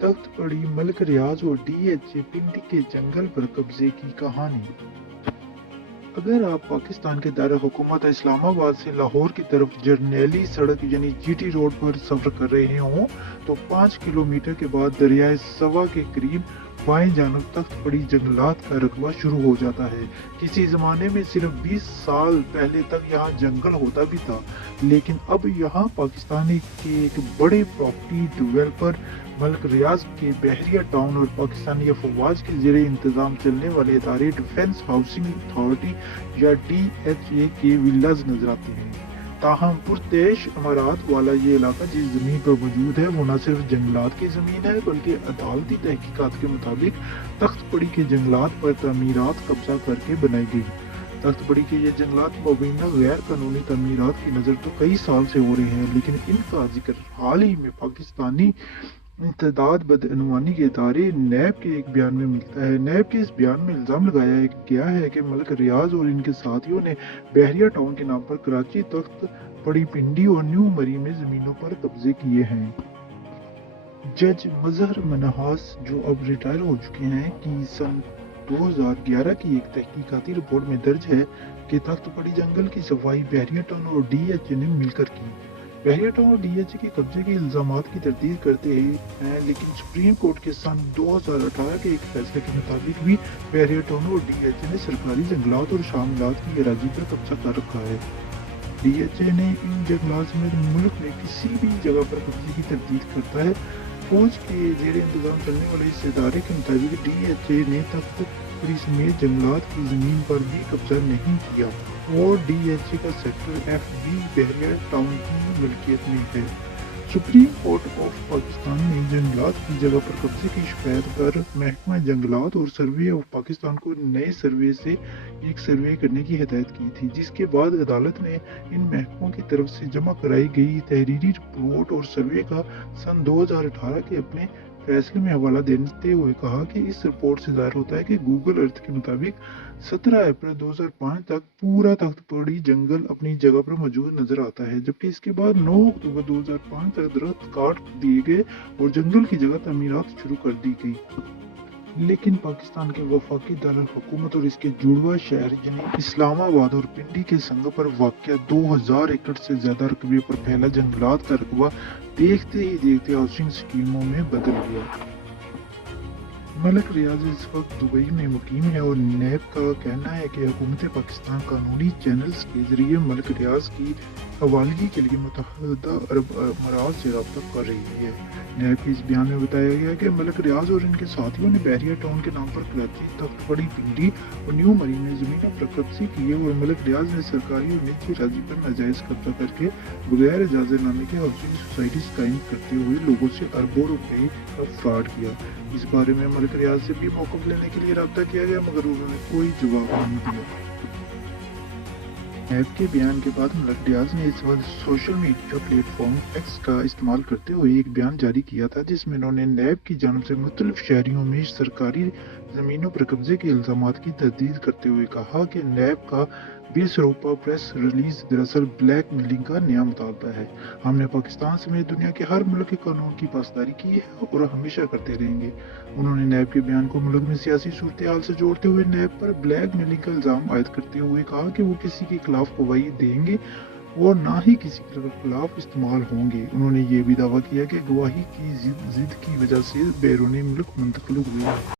तख्त पड़ी मलिक रियाज और डीएचए पिंडी के जंगल पर कब्जे की कहानी। अगर आप पाकिस्तान के दायरा हुकूमत इस्लामाबाद से लाहौर की तरफ जरनैली सड़क यानी जीटी रोड पर सफर कर रहे हों तो 5 किलोमीटर के बाद दरियाए सवा के करीब बाएं जानब तख्त पड़ी जंगलात का रकबा शुरू हो जाता है। किसी जमाने में सिर्फ 20 साल पहले तक यहाँ जंगल होता भी था, लेकिन अब यहाँ पाकिस्तानी के एक बड़े प्रॉपर्टी डेवलपर मलिक रियाज के बहरिया टाउन और पाकिस्तानी अफवाज के ज़ेरे इंतज़ाम चलने वाले इदारे डिफेंस हाउसिंग अथॉरिटी या DHA के विलाज नजर आते हैं। ताहम पुरतश इमारत वाला ये इलाका जिस जमीन पर मौजूद है वो न सिर्फ जंगलात की जमीन है बल्कि अदालती तहकीकात के मुताबिक तख्त पड़ी के जंगलात पर तमीरात कब्जा करके बनाई गई। तख्त पड़ी के ये जंगलात मुबीना गैर कानूनी तमीरात की नज़र तो कई साल से हो रहे हैं, लेकिन इनका जिक्र हाल ही में पाकिस्तानी इंतदाद बदअनवानी के इदारे नैब के एक बयान में मिलता है। नैब के इस बयान में इल्ज़ाम लगाया गया है कि मलिक रियाज और इनके साथियों ने बहरिया टाउन के नाम पर कराची, तख्त पड़ी, पिंडी और न्यू मरी में ज़मीनों पर कब्जे किए हैं। जज मजहर मनहास, जो अब रिटायर हो चुके हैं, की सन 2011 की एक तहकीकाती रिपोर्ट में दर्ज है कि तख्त पड़ी जंगल की सफाई बहरिया टाउन और DHA ने मिलकर की। बहरिया टाउन और DHA के कब्जे के इल्जामात की तरदीद करते हैं, लेकिन सुप्रीम कोर्ट के सन 2018 के एक फैसले के मुताबिक भी बहरिया टाउन और DHA ने सरकारी जंगलात और शामिलात की अराजी पर कब्जा कर रखा है। DHA ने इन जंगलात समेत मुल्क में किसी भी जगह पर कब्जे की तरदीद करता है। फौज के जेर इंतजाम चलने वाले इस इदारे के मुताबिक DHA ने तख्त पड़ी समेत जंगलात की जमीन पर भी कब्जा नहीं किया और DHA का सेक्टर FB बहरिया टाउन की मिल्कियत में है। सुप्रीम कोर्ट ऑफ पाकिस्तान ने जंगलात की जगह पर कब्जे की शिकायत पर महकमा जंगलात और सर्वे ऑफ पाकिस्तान को नए सर्वे से एक सर्वे करने की हिदायत की थी, जिसके बाद अदालत ने इन महकमों की तरफ से जमा कराई गई तहरीरी रिपोर्ट और सर्वे का सन 2018 के अपने फैसले में हवाला देते हुए कहा कि इस रिपोर्ट से जाहिर होता है कि गूगल अर्थ के मुताबिक 17 अप्रैल 2005 तक पूरा तख्त पड़ी जंगल अपनी जगह पर मौजूद नजर आता है, जबकि इसके बाद 9 अक्टूबर 2005 तक दरख्त काट दिए गए और जंगल की जगह तमीरात शुरू कर दी गई। लेकिन पाकिस्तान के वफाकी दारुल हुकूमत और इसके जुड़वा शहर यानी इस्लामाबाद और पिंडी के संग पर वाक़या 2000 एकड़ से ज्यादा रकबे पर फैला जंगलात का रकबा देखते ही देखते हाउसिंग स्कीमों में बदल गया। मलिक रियाज इस वक्त दुबई में मुकीम है और नैब का कहना है कि हुकूमत पाकिस्तान कानूनी चैनल्स के जरिए मलिक रियाज की हवालगी के लिए मुत्तहदा अरब अमारात से रब्ता कर रही है। नैब के इस बयान में बताया गया कि मलिक रियाज और इनके साथियों ने बहरिया टाउन के नाम पर कराची, तख्त पड़ी, पिंडी और न्यू मरी में जमीनों पर कब्जे किए और मलिक रियाज ने सरकारी और निजी राजी पर नाजायज कब्जा करके बगैर इजाजतनामे के हाउसिंग सोसाइटीज कायम करते हुए लोगों से अरबों रुपए का फ्रॉड किया। इस बारे में मलिक रियाज से भी मौक़िफ़ लेने के लिए रब्ता किया गया, मगर उन्होंने कोई जवाब नहीं दिया। नैब के बयान के बाद मलिक रियाज ने इस वक्त सोशल मीडिया प्लेटफॉर्म X का इस्तेमाल करते हुए एक बयान जारी किया था, जिसमें उन्होंने नैब की जानिब से मुख्तलिफ शहरियों में सरकारी ज़मीनों पर कब्जे के इल्ज़ामात की तस्दीद करते हुए कहा कि नैब का बेसरोपा प्रेस रिलीज दरअसल ब्लैक मेलिंग का नया मुतालबा है। हमने पाकिस्तान समेत दुनिया के हर मुल्क के कानून की पासदारी की है और हमेशा करते रहेंगे। उन्होंने नैब के बयान को मुल्क में सियासी सूरत हाल से जोड़ते हुए नैब पर ब्लैक मेलिंग का इल्ज़ाम आयद करते हुए कहा कि वो किसी के खिलाफ गवाही देंगे और ना ही किसी के खिलाफ इस्तेमाल होंगे। उन्होंने ये भी दावा किया कि गवाही की जिद की वजह से बैरून मुल्क मुंतकिल हुए।